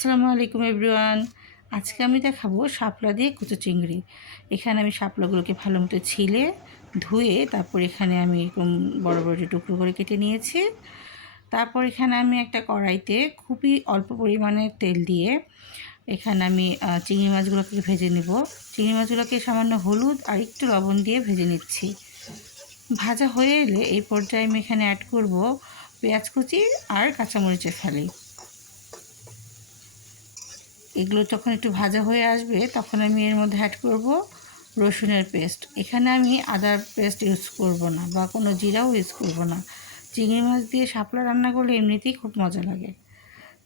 আসসালামু আলাইকুম এভরিওয়ান। আজকে আমি দেখাবো শাপলা দিয়ে কুচো চিংড়ি। এখানে আমি শাপলাগুলোকে ভালো মতো ছিলে ধুয়ে তারপর এখানে আমি এরকম বড় বড় টুকরো করে কেটে নিয়েছি। তারপর এখানে আমি একটা কড়াইতে খুবই অল্প পরিমাণে তেল দিয়ে এখানে আমি চিংড়ি মাছগুলোকে ভেজে নেব। চিংড়ি মাছগুলোকে সামান্য হলুদ আর একটু লবণ দিয়ে ভেজে নিচ্ছি। ভাজা হয়ে এলে এই পর্যায়ে আমি এখানে অ্যাড করব পেঁয়াজ কুচি আর কাঁচামরিচের ফালি। এগুলো যখন একটু ভাজা হয়ে আসবে তখন আমি এর মধ্যে অ্যাড করব রসুনের পেস্ট। এখানে আমি আদার পেস্ট ইউজ করব না বা কোনো জিরাও ইউজ করব না। চিংড়ি মাছ দিয়ে শাপলা রান্না করলে এমনিতেই খুব মজা লাগে।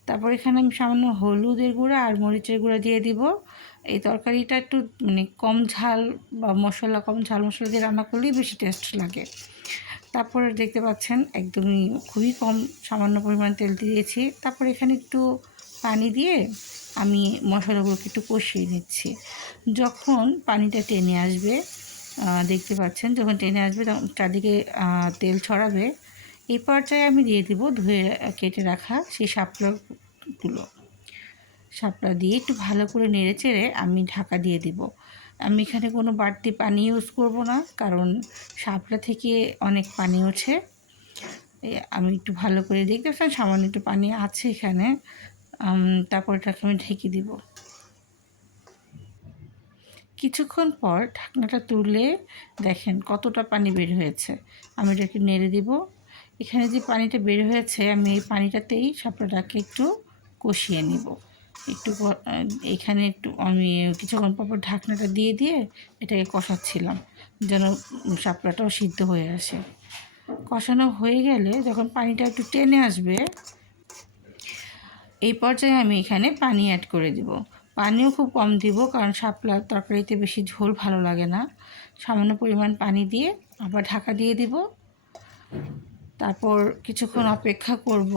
তারপর এখানে আমি সামান্য হলুদের গুঁড়া আর মরিচের গুঁড়া দিয়ে দিব। এই তরকারিটা একটু কম ঝাল বা কম ঝাল মশলা দিয়ে রান্না করলেই বেশি টেস্ট লাগে। তারপরে দেখতে পাচ্ছেন একদমই খুবই কম সামান্য পরিমাণ তেল দিয়েছি। তারপর এখানে একটু পানি দিয়ে আমি মশলাগুলোকে একটু কষিয়ে নিচ্ছি। যখন পানিটা টেনে আসবে দেখতে পাচ্ছেন, যখন টেনে আসবে তখন চারদিকে তেল ছড়াবে। এই পর্যায়ে আমি দিয়ে দেব ধুয়ে কেটে রাখা সেই শাপলা দিয়ে একটু ভালো করে নেড়ে চেড়ে আমি ঢাকা দিয়ে দিব। আমি এখানে কোনো বাড়তি পানি ইউজ করব না, কারণ শাপলা থেকে অনেক পানি ওঠে। আমি একটু ভালো করে দেখতে পাচ্ছেন সামান্য একটু পানি আছে এখানে। তারপর এটাকে আমি ঢেকে দিব। কিছুক্ষণ পর ঢাকনাটা তুলে দেখেন কতটা পানি বের হয়েছে। আমি এটাকে নেড়ে দিব। এখানে যে পানিটা বের হয়েছে আমি এই পানিটাতেই শাপলাটাকে একটু কষিয়ে নিব। এখানে একটু আমি কিছুক্ষণ পর ঢাকনাটা দিয়ে দিয়ে এটাকে কষাচ্ছিলাম যেন শাপলাটাও সিদ্ধ হয়ে আসে। কষানো হয়ে গেলে যখন পানিটা একটু টেনে আসবে এই পর্যায়ে আমি এখানে পানি অ্যাড করে দিব। পানিও খুব কম দিব, কারণ শাপলার তরকারিতে বেশি ঝোল ভালো লাগে না। সামান্য পরিমাণ পানি দিয়ে আবার ঢাকা দিয়ে দিব। তারপর কিছুক্ষণ অপেক্ষা করব।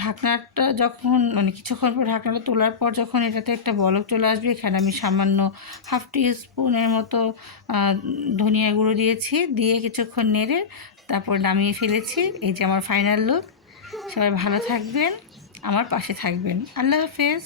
ঢাকনাটা যখন কিছুক্ষণ পর ঢাকনাটা তোলার পর যখন এটাতে একটা বলক চলে আসবে, এখানে আমি সামান্য হাফ টিস্পুনের মতো ধনিয়া গুঁড়ো দিয়েছি। দিয়ে কিছুক্ষণ নেড়ে তারপর নামিয়ে ফেলেছি। এই যে আমার ফাইনাল লুক। সবাই ভালো থাকবেন, আমার পাশে থাকবেন। আল্লাহ হাফেজ।